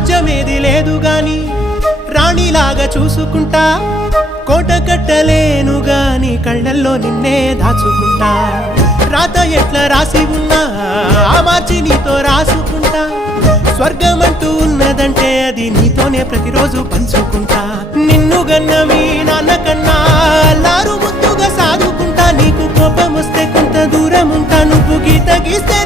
రాజ్యమేది లేదు గాని రాణిలాగా చూసుకుంటా కోట కట్టలేను గాని కళ్ళల్లో నిన్నే దాచుకుంటా రాత ఎట్లా రాసి ఉన్నా ఆ మార్చి నీతో రాసుకుంటా స్వర్గమంటూ ఉన్నదంటే అది నీతోనే ప్రతిరోజు పంచుకుంటా నిన్ను గన్న మీ నాన్న కన్నా లారు ముద్దుగా సాదుకుంటా నీకు కోపం వస్తే కొంత దూరం ఉంటా నువ్వు గీత గీస్తే